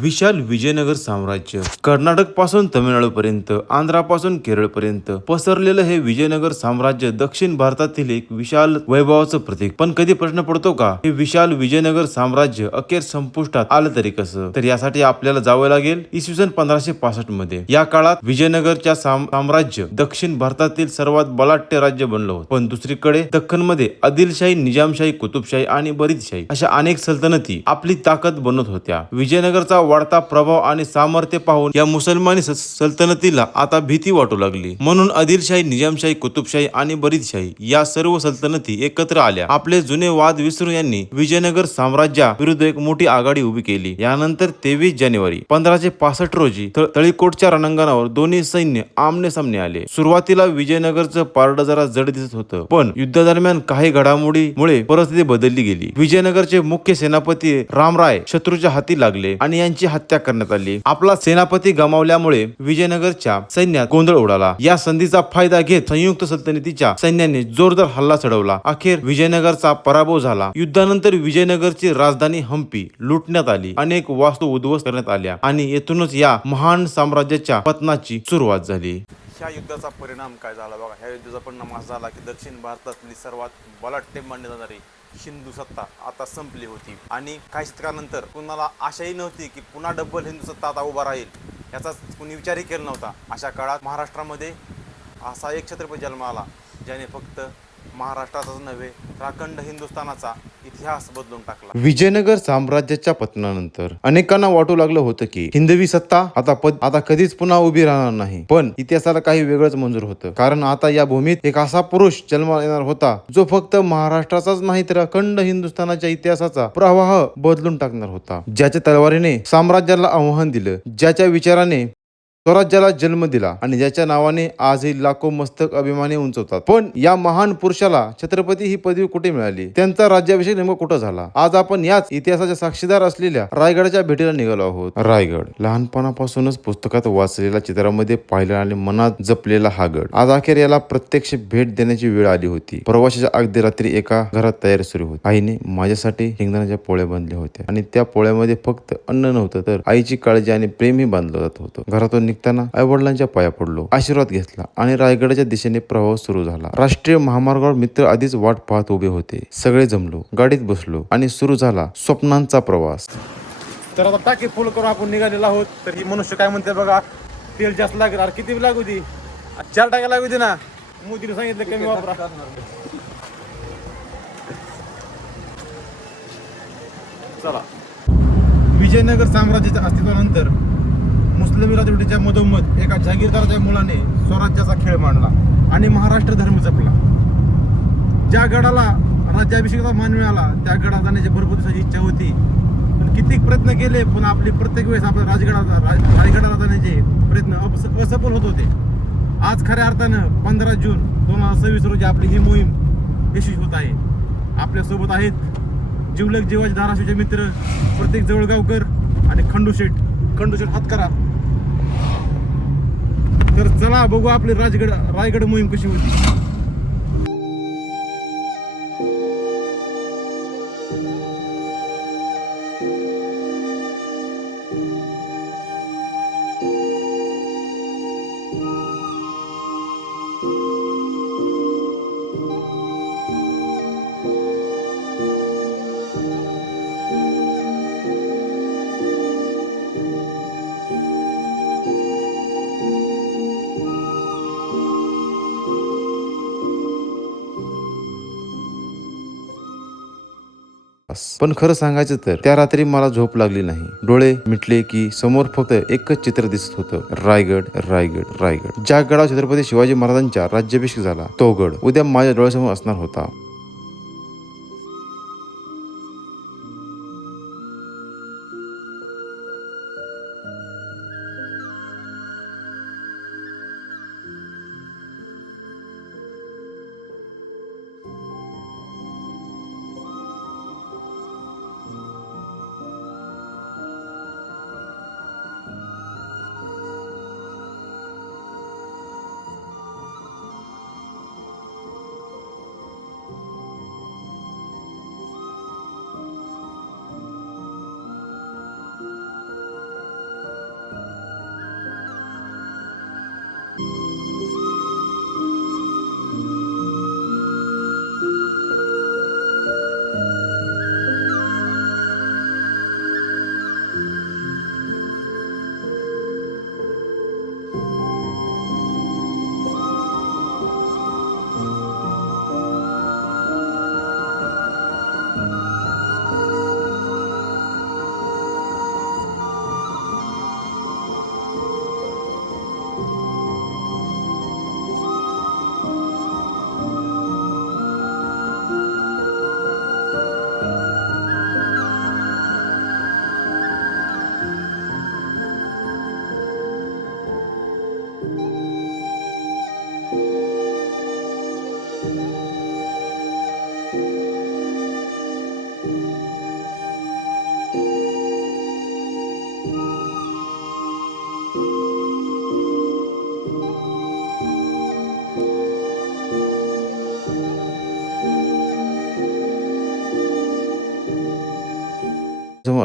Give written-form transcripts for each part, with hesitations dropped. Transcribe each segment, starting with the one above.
विशाल विजयनगर साम्राज्य कर्नाटक पासून तमिळनाडूपर्यंत, आंध्रापासून केरळपर्यंत पसरलेलं हे विजयनगर साम्राज्य दक्षिण भारतातील एक विशाल वैभवाचं प्रतीक. पण कधी प्रश्न पडतो का, हे विशाल विजयनगर साम्राज्य अखेर संपुष्टात आलं तरी कसं? तर यासाठी आपल्याला जावं लागेल इसवी सन 1565 मध्ये. या काळात विजयनगरच्या साम्राज्य दक्षिण भारतातील सर्वात बलाढ्य राज्य बनलं होतं. पण दुसरीकडे दख्खनमध्ये आदिलशाही, निजामशाही, कुतुबशाही आणि बरीदशाही अशा अनेक सल्तनती आपली ताकद बनवत होत्या. विजयनगरचा वाढता प्रभाव आणि सामर्थ्य पाहून या मुसलमानी सल्तनतीला आता भीती वाटू लागली. म्हणून आदिलशाही, निजामशाही, कुतुबशाही आणि बरीदशाही या सर्व सल्तनती एकत्र आल्या. आपले जुने वाद विसरून यांनी विजयनगर साम्राज्याविरुद्ध एक मोठी आघाडी उभी केली. यानंतर 23 जानेवारी 1565 रोजी तळीकोटच्या रणांगणावर दोन्ही सैन्य आमने सामने आले. सुरुवातीला विजयनगरचं पारडं जरा जड दिसत होतं, पण युद्धादरम्यान काही घडामोडीमुळे परिस्थिती बदलली गेली. विजयनगरचे मुख्य सेनापती रामराय शत्रूच्या हाती लागले आणि यांची हत्या करण्यात आली. आपला सेनापती गमावल्यामुळे विजयनगरच्या सैन्यात गोंधळ उडाला. या संधीचा फायदा घेत संयुक्त सल्तनतीच्या सैन्याने जोरदार हल्ला चढवला. अखेर विजयनगरचा पराभव झाला. युद्धानंतर विजयनगरची राजधानी हंपी लुटण्यात आली. अनेक वास्तू उद्ध्वस्त करण्यात आल्या आणि येथूनच या महान साम्राज्याच्या पतनाची सुरुवात झाली. ह्या युद्धाचा परिणाम काय झाला बघा. ह्या युद्धाचा परिणाम असा झाला की दक्षिण भारतातली सर्वात बलाढ्य मानली जाणारी हिंदू सत्ता आता संपली होती आणि काही शतकानंतर कुणाला आशाही नव्हती की पुन्हा डब्बल हिंदू सत्ता आता उभा राहील. याचाच कुणी विचारही केला नव्हता. अशा काळात महाराष्ट्रामध्ये असा एक छत्रपती जन्माला आला ज्याने फक्त महाराष्ट्राचाच नव्हे तर अखंड हिंदुस्थानाचा इतिहास बदलून टाकला. विजयनगर साम्राज्याच्या पतनानंतर अनेकांना वाटू लागलं होतं की हिंदवी सत्ता आता कधीच पुन्हा उभी राहणार नाही. पण इतिहासाला काही वेगळंच मंजूर होतं, कारण आता या भूमीत एक असा पुरुष जन्माला येणार होता जो फक्त महाराष्ट्राचाच नाही तर अखंड हिंदुस्थानाच्या इतिहासाचा प्रवाह बदलून टाकणार होता. ज्याच्या तलवारीने साम्राज्याला आव्हान दिलं, ज्याच्या विचाराने स्वराज्याला जन्म दिला आणि ज्याच्या नावाने आजही लाखो मस्तक अभिमानी उंचवतात. पण या महान पुरुषाला छत्रपती ही पदवी कुठे मिळाली? त्यांचा राज्याभिषेक नेमका कुठं झाला? आज आपण याच इतिहासाच्या साक्षीदार असलेल्या रायगडच्या भेटीला निघालो आहोत. रायगड लहानपणापासूनच पुस्तकात वाचलेला, चित्रामध्ये पाहिला आणि मनात जपलेला हा गड आज अखेर याला प्रत्यक्ष भेट देण्याची वेळ आली होती. प्रवासाच्या अगदी रात्री एका घरात तयारी सुरू होती. आईने माझ्यासाठी शेंगदाण्याच्या पोळ्या बांधल्या होत्या आणि त्या पोळ्यामध्ये फक्त अन्न नव्हतं तर आईची काळजी आणि प्रेमही बांधलं जात होतं. घरातून निघताना आईवडिलांच्या पाया पडलो, आशीर्वाद घेतला आणि रायगडाच्या दिशेने प्रवास सुरू झाला. राष्ट्रीय महामार्गावर मित्र आधीच वाट पाहत उभे होते. सगळे जमलो, गाडीत बसलो आणि सुरू झाला स्वप्नांचा प्रवास. तर आता टाकी फुल करून आपण निघालेलो आहोत. तर ही मनुष्य काय म्हणते बघा, तेल जास्त लागेल. अरे किती लागू दे, 4 टाक्या लागू दे ना. मोदीने सांगितलं कमी वापरा. चला. विजयनगर साम्राज्याच्या अस्तित्वानंतर मुस्लिम राजवटीच्या मधोमध एका जहागीरदाराच्या मुलाने स्वराज्याचा खेळ मांडला आणि महाराष्ट्र धर्म जपला. ज्या गडाला राज्याभिषेकाचा मान मिळाला त्या गडाला जाण्याची भरपूर दिवसाची इच्छा होती, पण किती प्रयत्न केले पण आपले प्रत्येक वेळेस आपल्या रायगडाला जाण्याचे प्रयत्न असफल होत होते. आज खऱ्या अर्थानं 15 जून 2026 रोजी आपली ही मोहीम यशस्वी होत आहे. आपल्यासोबत आहेत जिवलग जीवाचे धाराशिवचे मित्र प्रत्येक जवळगावकर आणि खंडूशेठ हात करा. तर चला बघू आपली रायगड मोहीम कशी होती. पण खरं सांगायचं तर त्या रात्री मला झोप लागली नाही. डोळे मिटले की समोर फक्त एकच चित्र दिसत होतं, रायगड रायगड रायगड. ज्या गडावर छत्रपती शिवाजी महाराजांचा राज्याभिषेक झाला तो गड उद्या माझ्या डोळ्यासमोर असणार होता.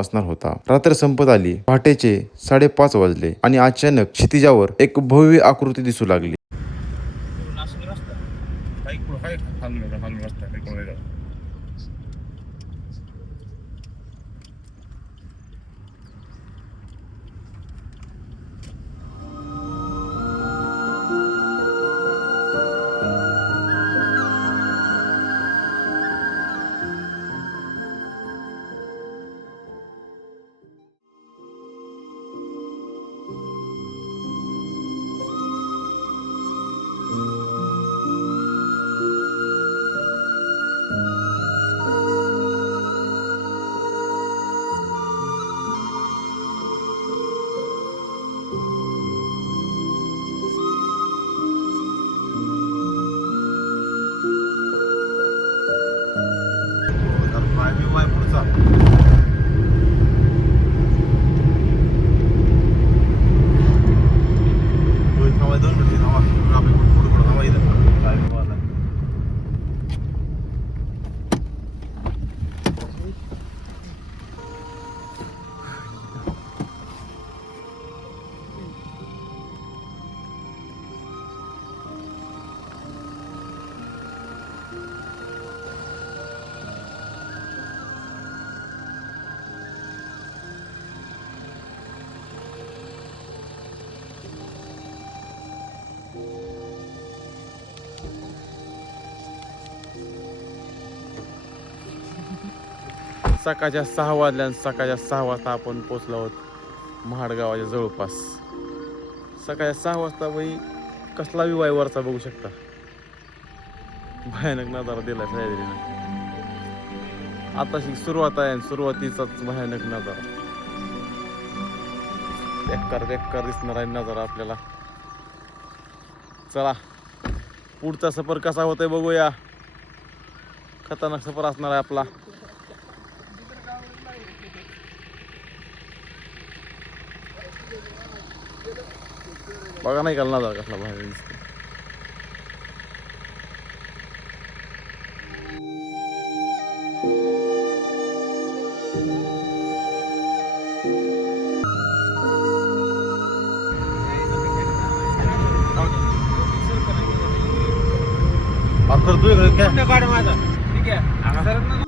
असणार होता. रात्र संपत आली. पहाटेचे 5:30 वाजले आणि अचानक क्षितिजावर एक भव्य आकृती दिसू लागली. सकाळच्या 6 वाजल्या आणि सकाळच्या 6 वाजता आपण पोचलो आहोत महाड गावाच्या जवळपास. सकाळच्या 6 वाजता बाई कसला विवाय वरचा बघू शकता. भयानक नजारा दिलाय सह्याद्रीनं. आताशी सुरुवात आहे आणि सुरुवातीचाच भयानक नजारा. बेकार दिसणार आहे नजारा आपल्याला. चला पुढचा सफर कसा होतोय बघूया. खतरनाक सफर असणार आहे आपला. बघा नाही का नजारा कसला बाहेर दिसतो. करतोय काय माझा ठीक आहे.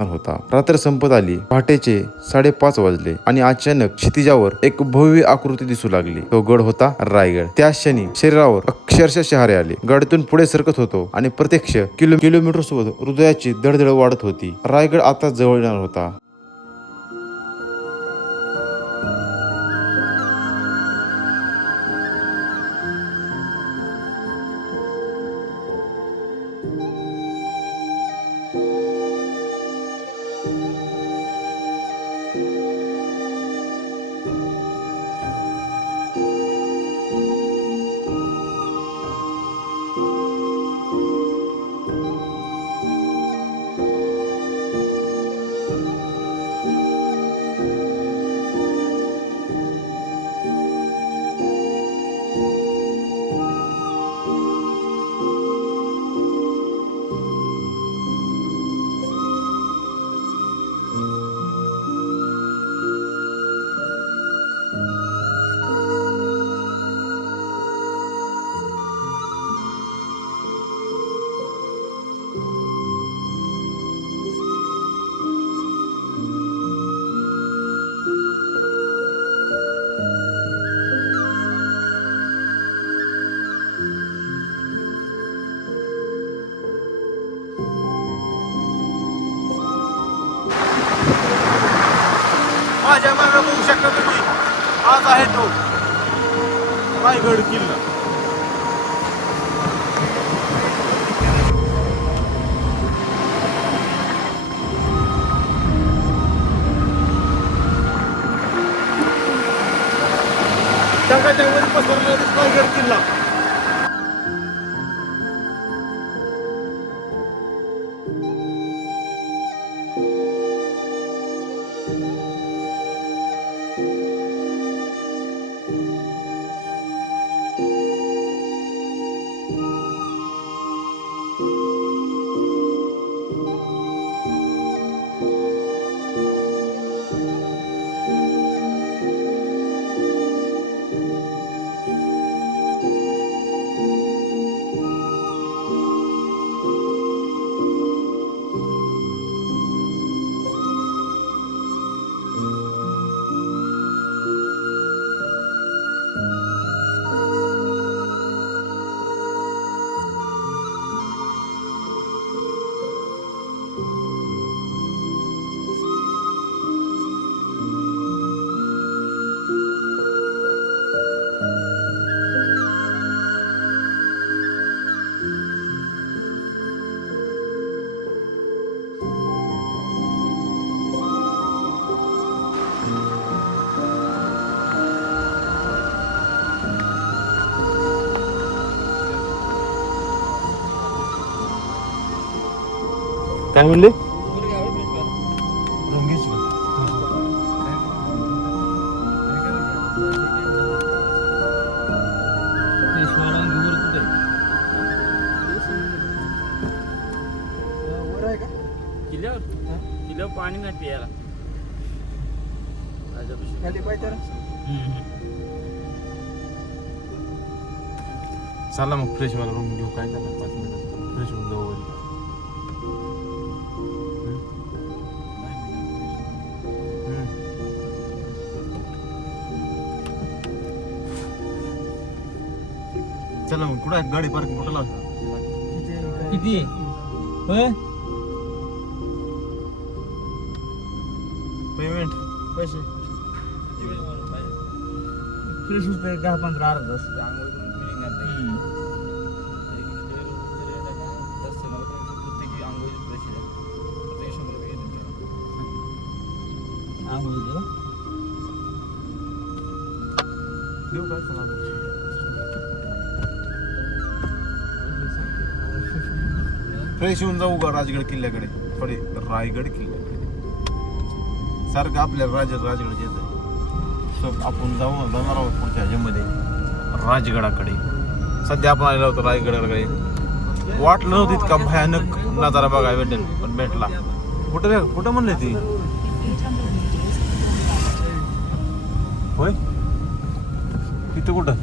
होता. रात्र संपत आली. पहाटेचे 5:30 वाजले आणि अचानक क्षितिजावर एक भव्य आकृती दिसू लागली. तो गड होता रायगड. त्या क्षणी शरीरावर अक्षरशः शहारे आले. गडातून पुढे सरकत होतो आणि प्रत्यक्ष किलोमीटर सोबत हृदयाची धडधड वाढत होती. रायगड आता जवळ येणार होता. माझ्या मागे बघू शकता तुम्ही. आज आहे तो रायगड किल्ला. जगाच्या वर पसरलेला रायगड किल्ला. काय म्हणले किलो पाणी नाही प्यायला चला मग फ्रेश वाला रूम घेऊ काय झालं 5 मिनिटात फ्रेश होऊन जाऊ वरी. चला मग कुठं आहे गाडी पार्किंग कुठं लाव किती होय पेमेंट पैसे फ्रेश होते 10-15 अर्धा तास देऊ काय चला फ्रेश होऊन जाऊ का राजगड किल्ल्याकडे सॉरी रायगड किल्ल्याकडे सारखं आपल्याला राजगड येत आहे आपण जाणार आहोत पुढच्या ह्याच्यामध्ये राजगडाकडे. सध्या आपण आलेलो होतो रायगडाकडे. वाटलं नव्हतं इतका भयानक नजारा बघायला भेटेल पण भेटला. कुठं म्हणले ती होय तिथं कुठं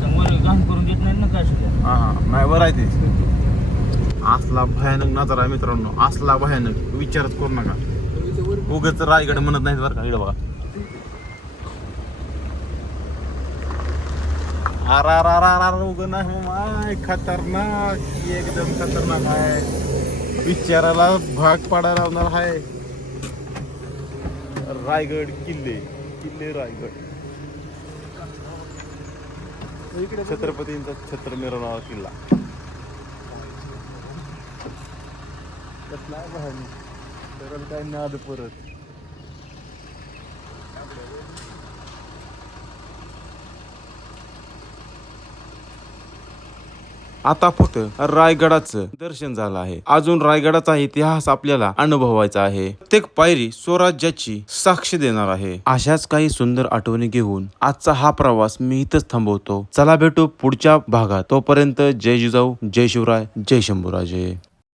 समोर घाण करून देत नाही ना काय हा नाही बरं आहे ते. असला भयानक नजारा आहे मित्रांनो, असला भयानक विचारच करू नका. उगाच रायगड म्हणत नाहीत बरं का. इकडं बघा उग नाही खतरनाक एकदम खतरनाक आहे. विचाराला भाग पाडायला लावणार आहे. रायगड किल्ले रायगड छत्रपतींचा छत्र मिरवणारा किल्ला कसला भारी तर काय नाद परत. आता फक्त रायगडाचं दर्शन झालं आहे. अजून रायगडाचा इतिहास आपल्याला अनुभवायचा आहे. प्रत्येक पायरी स्वराज्याची साक्ष देणार आहे. अशाच काही सुंदर आठवणी घेऊन आजचा हा प्रवास मी इथंच थांबवतो. चला भेटू पुढच्या भागात. तोपर्यंत जय जिजाऊ, जय शिवराय, जय शंभूराजे.